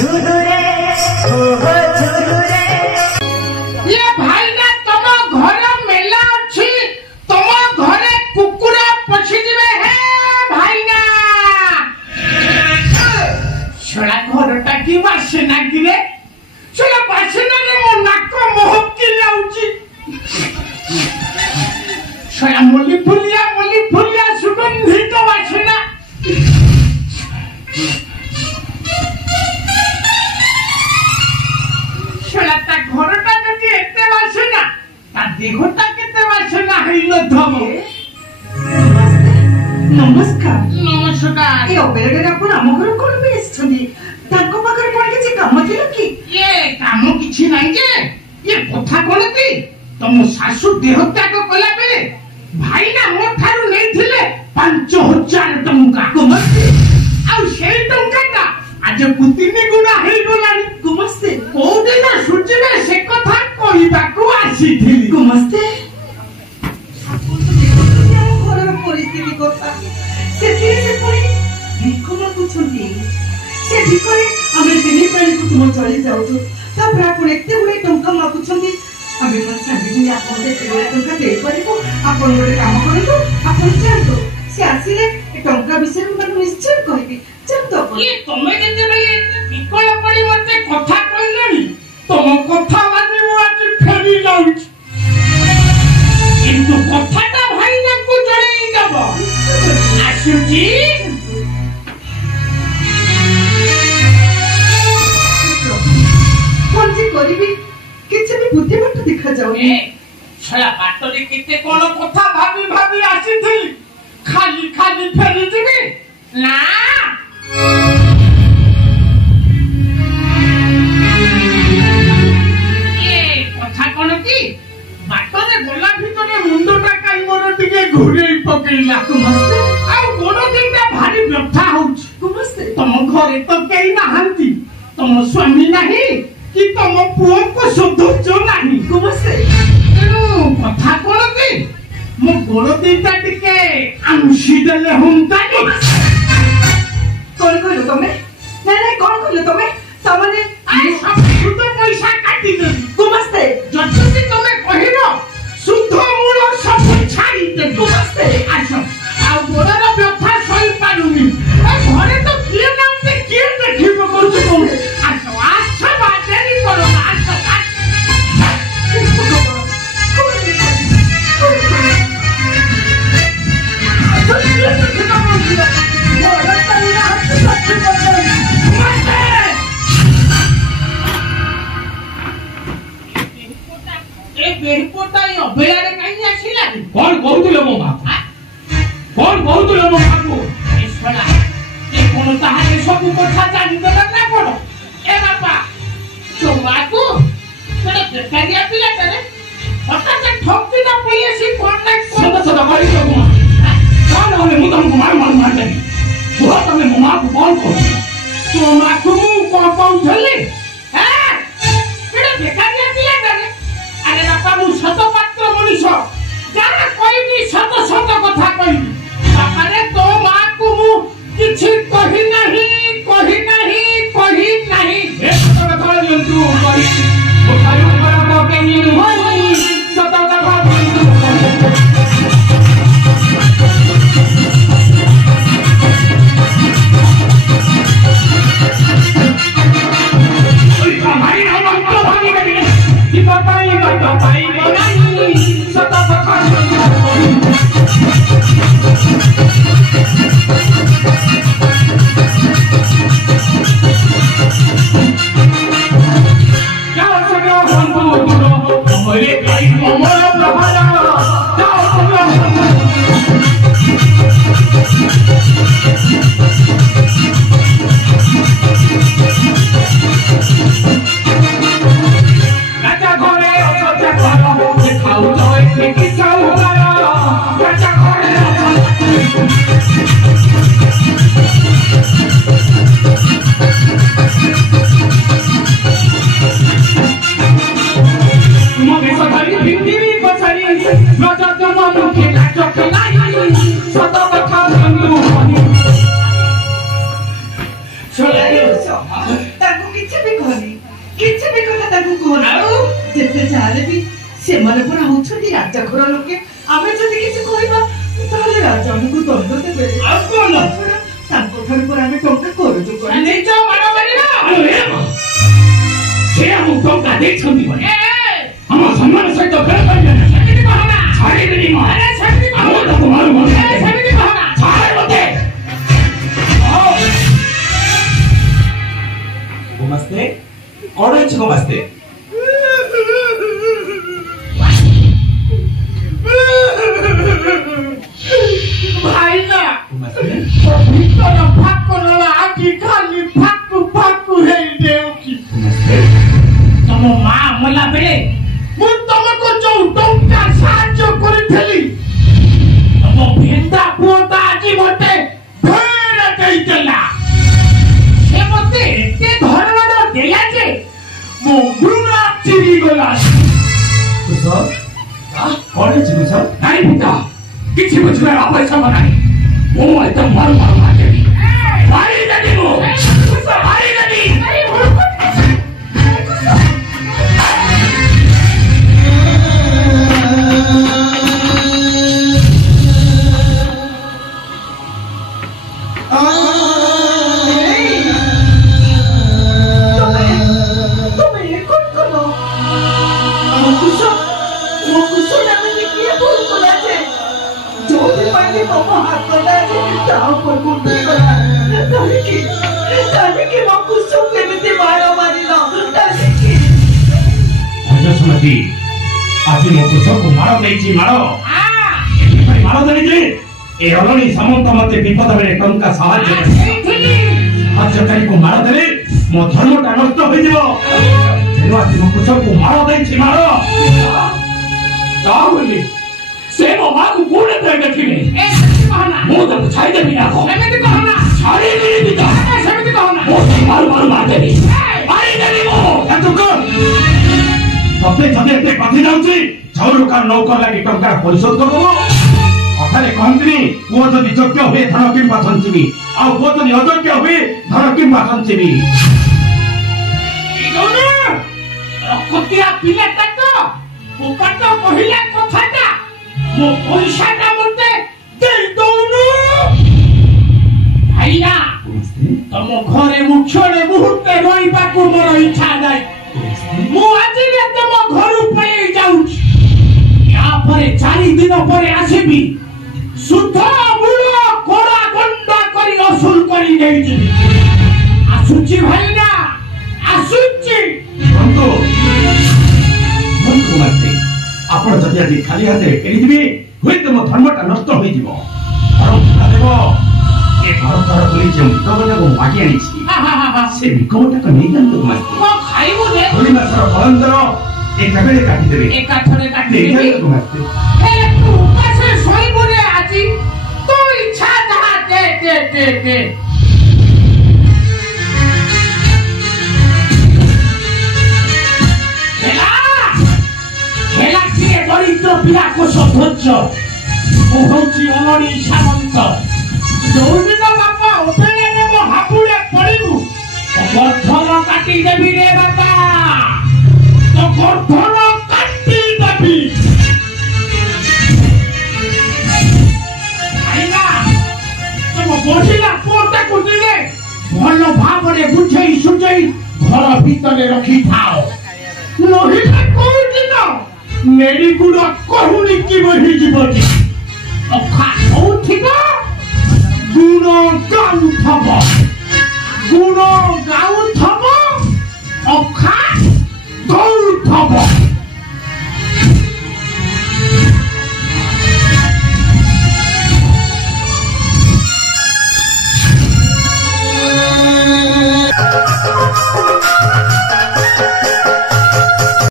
ये भाई ना तुम घर मेला अच्छी तुम घरे कुकुरा पशी जीवे है भाई ना छोड़ा घरटा की बासना गिरे छोड़ा बासना रे मो नाक मोहक की लाउची छोड़ा मुली फुलिया सुगंधित बासना छोड़ा ता घरटा जति एते बासना ता देहटा केते बासना हइलो धम नमस्कार नमस्कार ए ओबेरे आपण आम घर कोन पे एछछनी ताको पाकर कोन किछि काम थिला कि ये काम किछि नाही जे ये कथा कोनती तम सासु देहत्याग कला बेले भाई ना मो थारु नै थिले 5000 टंका कुमस्ते आ सेई टंकाटा आज कुतिनी गुना हेई गलानी कुमस्ते कोदिन सुजिबे से कथा कहिबाकू आसीथिली कुमस्ते आपण तो देखुनी आम घरर परिस्थिति कथा सेथिरे से पड़ी भिखमा कुछंती से भिखरे आमे दिनी प्राणी को तुम चली जाउतो तापर आपण एते गुडे टंका मागुछंती आमे मन सांगिनी आपण दे टंका दे परिबो आपण गोटे काम करतो आपण जानतो से आसीले ए टंका विषय मन निश्चय कहबी जानतो ये तमे जते भाई विकल पड़ी मते कथा कहलेनी तम कथा माने मो आज फेरी जाउछ किंतु कथाटा भाई ना को जणेई देबो आसुजी कोन जे करबी किछ भी बुद्धि मत दिखा जाउ ए छला बाटरी किते कोन कथा भाबी भाबी आसीथिली खाली फेरी जिबी ना बाटरे गला भितरे मुंडटा काई मोर टिके घुरेई पकेइला कुमस्ते आ गोड़ दिनटा भारी व्यथा होउछ कुमस्ते तम घरे तो केई नाहंती तम स्वामी नाही कि तम पुओ को सदस्य नाही कुमस्ते तेनु कथा कोन की मो गोड़ दिनटा टिके आंशी देले हुंतानी कोन कहलो तमे नै कोन कहलो तमे तमने आ सब शुद्ध पैसा काटी दे कुमस्ते जति तमे कहिनो शुद्ध मूल सब छाड़ी दे कुमस्ते आसो आ गोड़र व्यथा सही पारुनी ए घरे तो किए नाते किए देखिबो कोछ कोन आसो बातेरी करो आसो बेरपोटा अबेला रे काई आसीला कोन कहउतिलो मो बाप कोन कहउतिलो मो बापू ए सोना ए कोन ताहारे सब कथा जानि देला ना कोन ए बापा तो बापू तोरे बेकारिया पिला करे पता से ठोकती ना पईसी कोन ना सदा करी तो मो कोन होले मु तुमको मार दे वो तमे मो मां को कोन को तो मां को मु को कहउथले हैं केडे बेकारिया पिला करे अरे बापा मु शत पात्र मनुष्य जाना कहबी शत कथा कहबी बापा रे तो मां को मु किछि कहि नाही ए कथा जंतु कहि मुठाई पर को केनी होई शत कथा ତାକୁ କହନା ଯେତେ ଯାହାହେଲେ ବି ସେମାନେ ପୁରା ହଉଛନ୍ତି ରାଜା ଘର ଲୋକେ ଆମେ ଯଦି କିଛି କହିବା ତାହେଲେ ରାଜା ଆମକୁ ଦଣ୍ଡ ଦେବେ ଆଉ କଣ ତାଙ୍କ ଠାରୁ ପରେ ଆମେ ଟଙ୍କା କରୁଛୁ ସେ ଆମକୁ ଟଙ୍କା ଦେଇଛନ୍ତି ଆମ ସମ୍ମାନ ସହିତ ଖେଳ କରିବେ ଛାଡ଼ିଦେବି गुमास्ते कौन है गुमास्ते भाई ना भीतर फाक नला आखि खाली फाक फाक हे देव की तम मां मला बेले मु तुमको जो टंका साहाय्य करिथली तम भेंदा पोता आजी मते फेर देइतला से मते एते धरणार देला जे मो गुना चिरी गला सर कौन है सर नहीं पिता किसी बुझने आवश्यक नहीं वो एकदम मार मार देवी मारी देवी वो मारी देवी आज मो पुष्प को मार नहीं मार मार देली ए अरणी सामंत मते विपद बेले टंका साहाय्यकारी को मार देले मो धर्मटा नष्ट हो जिवो जेनु आज मो पुष्प को मार देछि मार तावली से मो मां को कोने दे देखिले ए कहना मो तो छाई देबी ना सेमिति कहना छाड़ी देबी पिता सेमिति कहना मो मार देबी मारी देबी मो एतुक तते जदे एते कथि जाउची झौरुकार नौकर लागि टंका परिशोध करबो अथाले कहंतिनी पुओ जदि योग्य होए धन किंबा संजीवी आ पुओ जदि अयोग्य होए धन किंबा संजीवी इगोना रखतिया पिलेटा तो उपाट कहिला कथाटा मो पैसाटा मते दे दउनु भाईया तम घरे मुछड़े मुहूर्ते रहिबा को मोर इच्छा नाही मु आजि तम घर पळे जाउछि या परे 4 दिन परे आसीबी शुद्ध मूल कोड़ा गंडा करी असुल करी देछि आसुछि भाईना आसुछि बंधु मते आपण जदि आज खाली हाते फेरी दिबे होय तम धर्मटा नष्ट होई दिबो परम देबो ए भारतर बोली जे विकमटा को मागी आनिछि से विकमटा को नै दंत मते को खाइबो दे होली मासर फलंतर एक बेले काटी देबे एक काठरे काटी देबे हे तू पासे सोइबो रे आजी तो इच्छा जहा दे खेला किए दरिद्र पिला को सधोज्य मु होची अनड़ी सामंत दौड़िन बापा ओपेले नेब हापुड़े पड़िबु तो गर्धन काटी देबी रे बापा तो गर्धन काटी देबी आइना तुम बसिला पोता को दिले भल भावरे बुझेई सुझेई घर भीतरे रखी थाओ नहिला कोउची न मेरी गुड़ कहूनी कि वही जीवनी अखा होथिबा गुण गाउथबा गुण गाउथ